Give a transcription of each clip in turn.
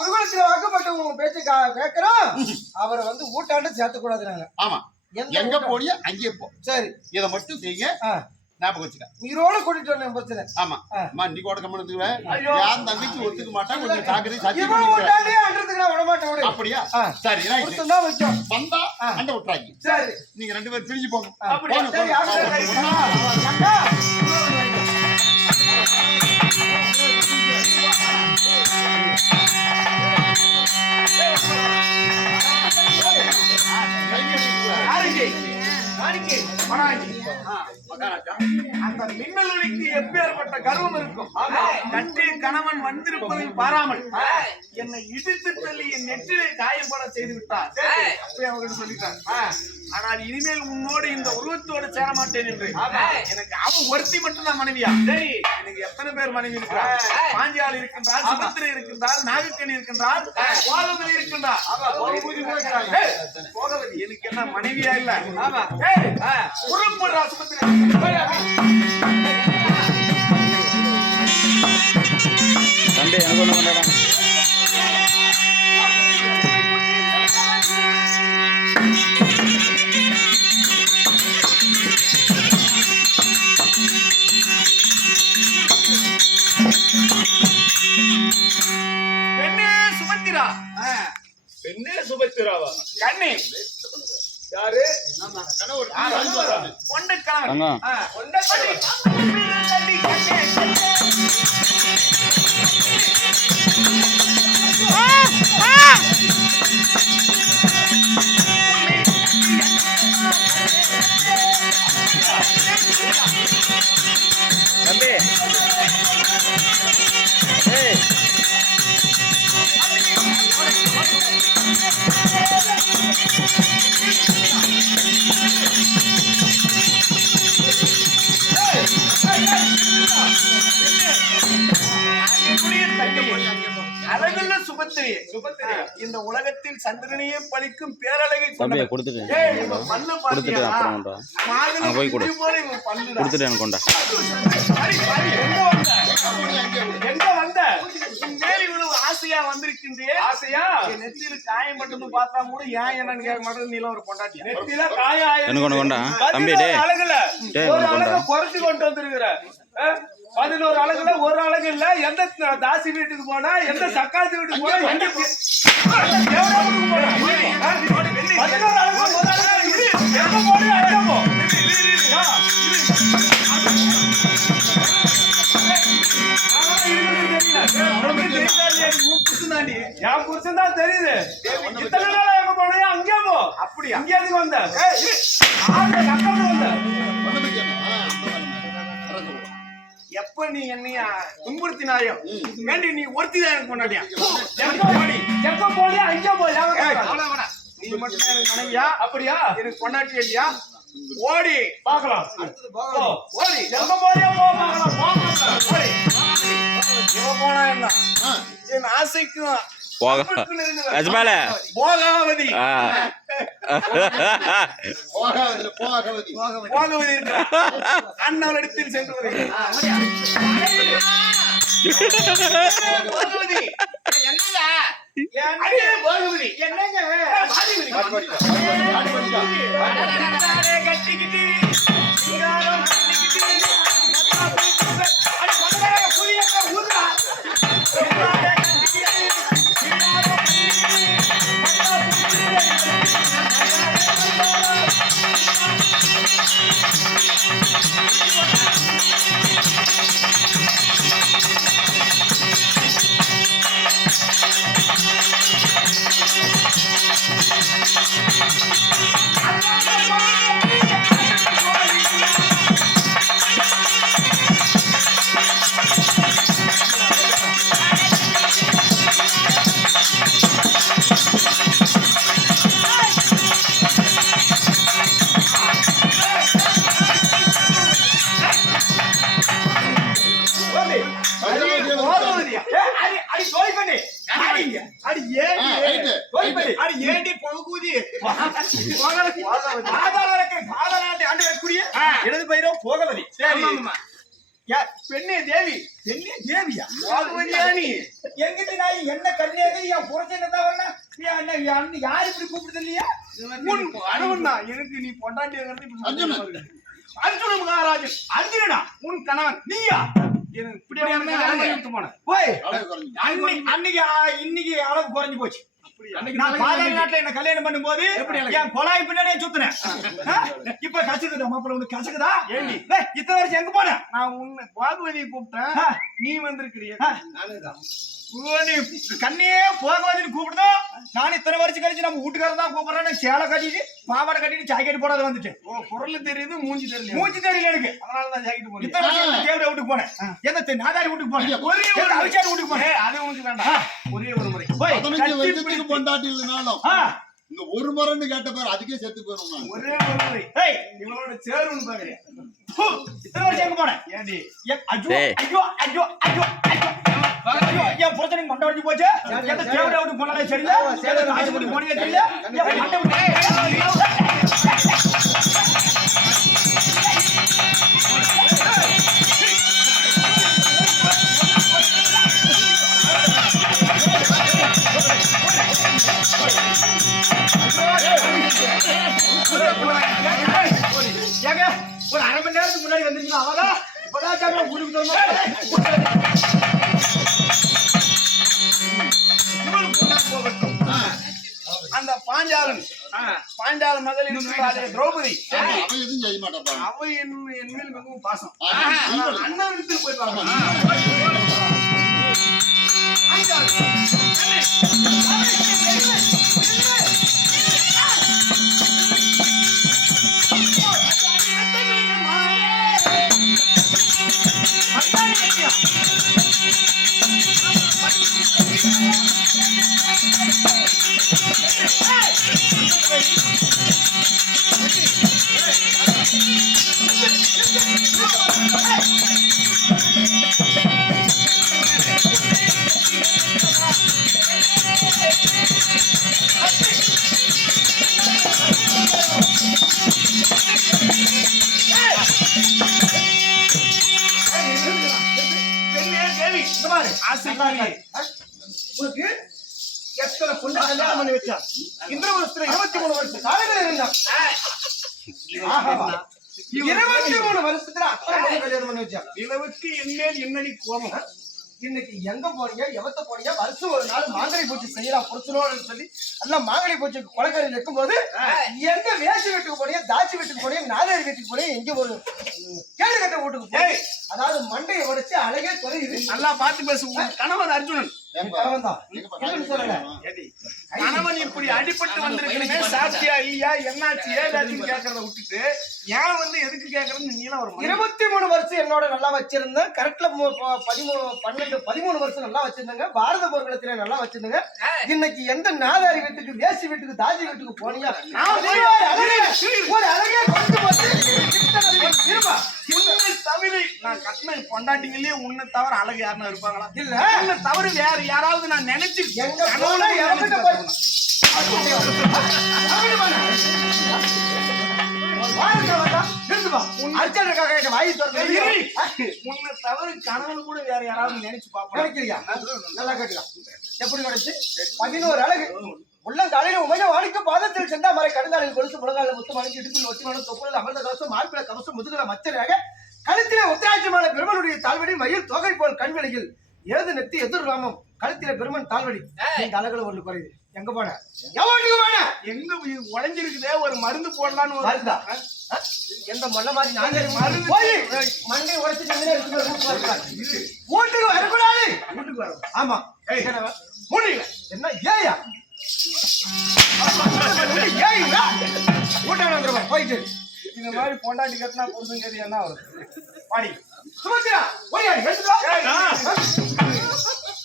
குருகுலத்துல வாக்கப்பட்ட உங்க பேச்சு கேட்கிறோம். அவரை வந்து ஊட்டாண்டு சேர்த்து கூடாதுனாங்க ஆமா. எங்க? போனியோ அங்கேயே போ. சரி. இதை மட்டும் செய்யுங்க. ஞாபகம் வச்சுக்க. உயிரோட கூட்டிட்டு வரணும் பிரச்சனை. ஆமா. அம்மா நீ கூட கம்மனத்துக்குவேன் யார் தங்கச்சி ஒத்துக்க மாட்டா? கொஞ்சம் ஜாக்கிரதை அன்றதுக்கு நான் விடு. அப்படியா? ஆ. சரி தான் வைக்கும். வந்தா. அண்டை விட்டுறாங்க சரி. நீங்க ரெண்டு பேரும் பிரிஞ்சு போங்க. அப்படியா? போங்க, அந்த மின்னலுக்கு எப்பேற்பட்ட கர்வம் இருக்கும். கட்டி கணவன் வந்திருப்பதை பாராமல் என்னை இடித்து தள்ளி என் நெற்றிலை காயப்பட செய்து விட்டார் சொல்லிட்டார் ஆனால் இனிமேல் உன்னோடு இந்த உருவத்தோடு சேர மாட்டேன் என்று எனக்கு அவன் ஒருத்தி மட்டும் தான் மனைவியா? சரி. எனக்கு எத்தனை பேர் மனைவி இருக்கிறார்? பாஞ்சாலி இருக்கின்றார் சுபத்திரை இருக்கின்றார் நாகக்கணி இருக்கின்றார் கோலவதி இருக்கின்றார். எனக்கு என்ன மனைவியா இல்ல. ஆமா. தம்பி எனக்கு பெண்ணே சுபத்திரா பெண்ணே சுபத்திராவா கண்ணி யாரு கணவர் அழைச்சு வர்றாரு. கொண்ட கணவன் தங்கம் சுபத்திரி இந்த உலகத்தில் சந்திரனையே பழிக்கும் பேரழகை. கொடுத்துட்டு? அப்புறம் கொண்டா போய் கொடு. எனக்கு கொண்டா. எங்க வந்த? இவ்வளவு ஆசையா வந்திருக்கின்றே. ஆசையா? நெத்தியில காயம் மட்டும் பார்த்தா கூட ஏன் என்னன்னு கேட்க மாட்டேன் நீல ஒரு பொண்டாட்டி. நெத்தில காய எனக்கு கொண்டா. தம்பி டே அழகுல. ஒரு. அழக குறைச்சு கொண்டு வந்திருக்கிற? பதினோரு அழகுல ஒரு அழகு இல்ல எந்த தாசி வீட்டுக்கு போனா எந்த சக்காத்தி வீட்டுக்கு போனா எந்த போனா? பதினோரு அழகுல ஒரு அழகு இரு. எங்க போறியோ அங்க போ. ஆ, உனக்கு தெரியல இல்லையா? உன் புருஷன் தாண்டி. என் புருஷன் தான் தெரியுது இத்தனை நாளா எங்க போனியோ அங்கே போ அப்படியா? இங்க எதுக்கு வந்த வந்த எப்ப நீ என்னைய துன்புறுத்தினாயோ வேண்டி நீ ஒருத்தி தான் எனக்கு கொண்டாடியா எங்க போனியோ அங்கே நீ மட்டும் எனக்கு மனைவியா? அப்படியா? எனக்கு கொண்டாட்டி இல்லையா? ஓடி. பார்க்கலாம். ஓ, ஓடி. எங்க போனியோ போ பார்க்கலாம். ஓடி. இவ போனா என்ன. என் ஆசைக்கும் போக. போகாவதி ஆ போகாவதில்லை, போகாவதி. போகவதி இருக்கிறார் அண்ணவளிடத்தில் சென்று வருகிறேன் போகவதி அடியே போகவதி என்னங்க கட்டிக்கிட்டு எங்கிட்ட நான் என்ன கல்யாணம் என் புரட்சி தான் யாரு இப்படி கூப்பிடுது இல்லையா? உன் கணவன் தான். எனக்கு நீ இருக்கு. அர்ஜுன மகாராஜன் அர்ஜுனனா? உன் கணவன் நீயா? இன்னைக்கு அளவு குறைஞ்சு போச்சு. நான் நாளைக்கு பாதாள நாட்டுல என்ன கல்யாணம் பண்ணும்போது என் குழாய் பின்னாடியே சுத்தினேன்? இப்ப கசக்குதா மாப்பிள்ள உனக்கு கசக்குதா? ஏண்டி? டேய், இத்தனை வருஷம் எங்க போன? நான் உன்னை பாகுவதியை கூப்பிட்டேன். நீ வந்திருக்கிறிய. கண்ணியே நான் இத்தனை வருஷம் கழிச்சு நம்ம வீட்டுக்காரர் தான் கூப்பிடுறேன்னு சேலை கட்டிட்டு பாவாடை கட்டிட்டு ஜாக்கெட் போடாத வந்துட்டு ஓ குரல் தெரியுது மூஞ்சி தெரியல. மூச்சு தெரியல எனக்கு. அதனால தான் ஜாக்கெட் போடுறேன் இத்தனை வருஷம் இந்த தேவட வீட்டுக்கு போனேன். எந்த தெ- நாதாரி வீட்டுக்கு போனேன்? ஒரே ஒரு அவிச்சாரி வீட்டுக்கு போனேன். அது உனக்கு வேண்டாம். ஒரே ஒரு முறை. போய் பிடித்து. பொண்டாட்டி இல்லைனாலும் இந்த ஒரு முறைன்னு கேட்ட பேர் அதுக்கே செத்து போயிரும் நான். ஒரே ஒரு முறை ஏய் இவனோட சேருன்னு பாக்குறியா ஹு, இத்தனை வருஷம் எங்க போனேன் ஏண்டி? என் ஐயோ. ஐயோ ஐயோ ஐயோ ஐயோ ஐயோ, என் புருஷனுக்கு மண்டை உடைஞ்சு போச்சு? எந்த தேவட வீட்டுக்கு போனாலே தெரியல எந்த ராஜு வீட்டுக்கு போனே தெரியல என் மண்டை விட்டு- ஒரு அரை மணி நேரத்துக்கு முன்னாடி வந்துருக்கீங்க அவதான் இப்பதான் சாமி ஊருக்கு போகட்டும் அந்த பாஞ்சாலன் பாஞ்சால மகள் திரௌபதி. ஆமா, அவன் எதுவும் செய்ய மாட்டாப்பா. அவ என் என் மேல் மிகவும் பாசம். அண்ணன் போய் பார்க்கணும் தேவி இந்த ஆசைக்காரி உனக்கு எத்தனை பொண்ணு கல்யாணம் பண்ணி வச்சா? இந்திரவனத்துல இருபத்தி மூணு வருஷம். காலையில இருந்தான் இருபத்தி மூணு வருஷத்துல அத்தனை கல்யாணம் பண்ணி வச்சா? நிலவுக்கு என்மேல் என்னடி கோபம்? இன்னைக்கு எங்க போறீங்க எவத்த போறீங்க வருஷம் ஒரு நாள் மாங்கனி பூச்சி செய்யலாம் புடிச்சணும்னு சொல்லி எல்லாம் மாங்கனி பூச்சி கொலைக்கறி வைக்கும் போது எங்க வேசி வீட்டுக்கு போனீங்க தாச்சி வீட்டுக்கு போனீங்க நாதாரி வீட்டுக்கு போனீங்க எங்க ஒரு கேடு கட்ட வீட்டுக்கு போய். அதாவது மண்டையை உடைச்சு அழகே குறையுது. நல்லா பார்த்து பேசு உன் கணவன் அர்ஜுனன்? கணவன் இப்படி அடிபட்டு வந்திருக்கணுமே சாட்சியா இல்லையா என்னாச்சு? ஏதாச்சுன்னு கேக்குறத விட்டுட்டு ஏன் வந்து எதுக்கு கேக்குறன்னு நீலாம் ஒரு. இருபத்தி மூணு வருஷம் என்னோட நல்லா வச்சிருந்தேன். கரெக்ட்ல பதிமூணு பன்னெண்டு பதிமூணு வருஷம் நல்லா வச்சிருந்தேங்க. பாரத போர்க்களத்துல நல்லா வச்சிருந்தேங்க. இன்னைக்கு எந்த நாதாரி வீட்டுக்கு வேசி வீட்டுக்கு தாஜி வீட்டுக்கு போனீங்க? நான் போய் ஒரு அழகே தவிர நான் கட்டின பொண்டாட்டிங்களே உன்னை தவிர அழகு யாருன்னா இருப்பாங்களா? இல்ல. உன்னை தவிர வேற யாராவது நான் நினைச்சு எங்க கனவுல இறந்துட்டு தவிர கனவுல கூட வேற யாராவது நினைச்சு கிடைக்கிறியா நல்லா கேட்கலாம் எப்படி கிடைச்சு பதினோரு அழகு. உள்ளங்காலையில உமைய வாடிக்கு பாதத்தில் சென்றா மறை கடுங்காலில் கொலுசு முழங்கால முத்து மணிக்கு இடுப்பில் ஒட்டி மனம் தொப்புளில் அமர்ந்த கவசம் மார்பில கவசம் முதுகுல மச்சராக கழுத்திலே உத்தராட்சமான பெருமனுடைய தாழ்வடி மயில் தொகை போல் கண்வெளியில் ஏது நெத்தி எதிர் ராமம் கழுத்திலே பெருமன் தாழ்வடி இந்த அழகுல ஒண்ணு குறையுது. எங்க போன? எவனுக்கு போன? எங்க உடைஞ்சிருக்குதே? ஒரு மருந்து போடலான்னு ஒரு மருந்தா? எந்த மண்ண மாதிரி நாங்க மருந்து போய் மண்ணை உடைச்சு செஞ்சே வீட்டுக்கு வரக்கூடாது வீட்டுக்கு வரோம் ஆமா. ஏய். முடியல. என்ன? ஏயா ஊட்டான வந்துருவா போயிட்டு. இந்த மாதிரி பொண்டாட்டி கட்டினா பொண்ணுங்க என்ன வரும் பாடி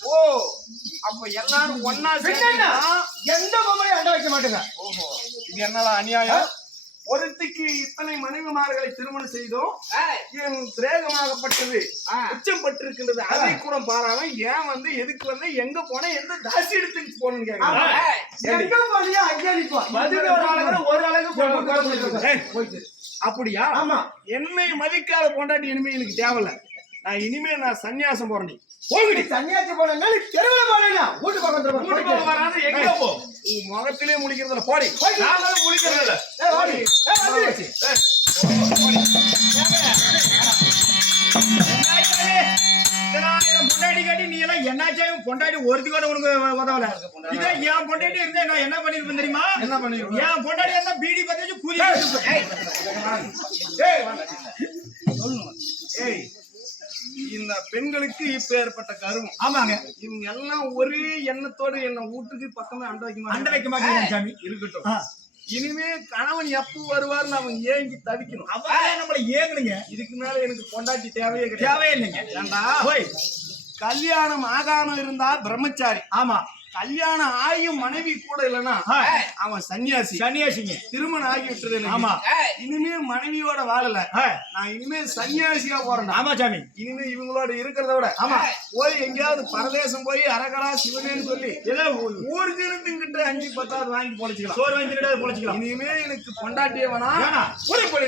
ஓ அப்ப எல்லாரும் ஒன்னா பின்னா சேர்ந்து எந்த பொம்மலையும் அண்ட வைக்க மாட்டேங்க. ஓஹோ இது என்னடா அநியாயம்? ஒருத்திக்கு இத்தனை மனைவிமார்களை திருமணம் செய்தோம். என் திரேகமாகப்பட்டது உச்சம் பட்டிருக்கின்றது அதை கூட பாராம ஏன் வந்து எதுக்கு வந்து எங்க போன எந்த தாசி இடத்துக்கு போகணும்னு கேக்குறேன்? எங்க போனியா அங்கே ஒரு அழகு ஏய், போயிட்டு. அப்படியா? ஆமா. என்னை மதிக்காத பொண்டாட்டி இனிமே எனக்கு தேவையில்ல. நான் இனிமே நான் சன்னியாசம் போறேன் நீ. போங்கடி சன்னியாசி போனா தெருவில் போனா வீட்டு பக்கம் திரும்ப வீட்டு பக்கம் வராது எங்க போ. உன் முகத்திலே முழிக்கிறதுல போடி. நாங்களும் முழிக்கிறது இல்ல ஏய், வாடி. ஏய், காட்டி நீ எல்லாம் என்னாச்சும் பொண்டாடி ஒருத்தி கூட உனக்கு உதவல. இதே என் பொண்டாட்டி இருந்தா நான் என்ன பண்ணிருப்பேன் தெரியுமா? என்ன பண்ணிருப்ப? என் பொண்டாடி இருந்தா பீடி பத்தி வச்சு கூலி ஏய்! இந்த பெண்களுக்கு இப்ப ஏற்பட்ட கருமம். ஆமாங்க. இவங்க எல்லாம் ஒரே எண்ணத்தோடு என்ன வீட்டுக்கு பக்கமே அண்ட வைக்க அண்டை மாட்டாங்க வைக்க மாட்டேங்க சாமி. இருக்கட்டும். இனிமே கணவன் எப்போ வருவார்னு அவன் ஏங்கி தவிக்கணும். அவன் நம்மள ஏங்குனுங்க. இதுக்கு மேல எனக்கு பொண்டாட்டி தேவையே கிடையாது. தேவையே இல்லைங்க ஏண்டா கல்யாணம் ஆகாம இருந்தா பிரம்மச்சாரி. ஆமா. கல்யாணம் ஆகியும் மனைவி கூட இல்லைன்னா. அவன் சன்னியாசி. சன்னியாசிங்க. திருமணம் ஆகி விட்டது. ஆமா. இனிமே மனைவியோட வாழல. நான் இனிமே சன்னியாசியா போறேன்டா. ஆமா சாமி. இனிமே இவங்களோட இருக்கிறத விட. ஆமா. போய் எங்கேயாவது பரதேசம் போய் அரகரா சிவனேன்னு சொல்லி ஏதோ ஊருக்கு இருந்துங்கிட்ட அஞ்சு பத்தாவது வாங்கி பொழைச்சிக்கலாம். சோறு வாங்கி கிடையாது பொழைச்சிக்கலாம். இனிமே எனக்கு வேணா வேணாம். ஒரு படி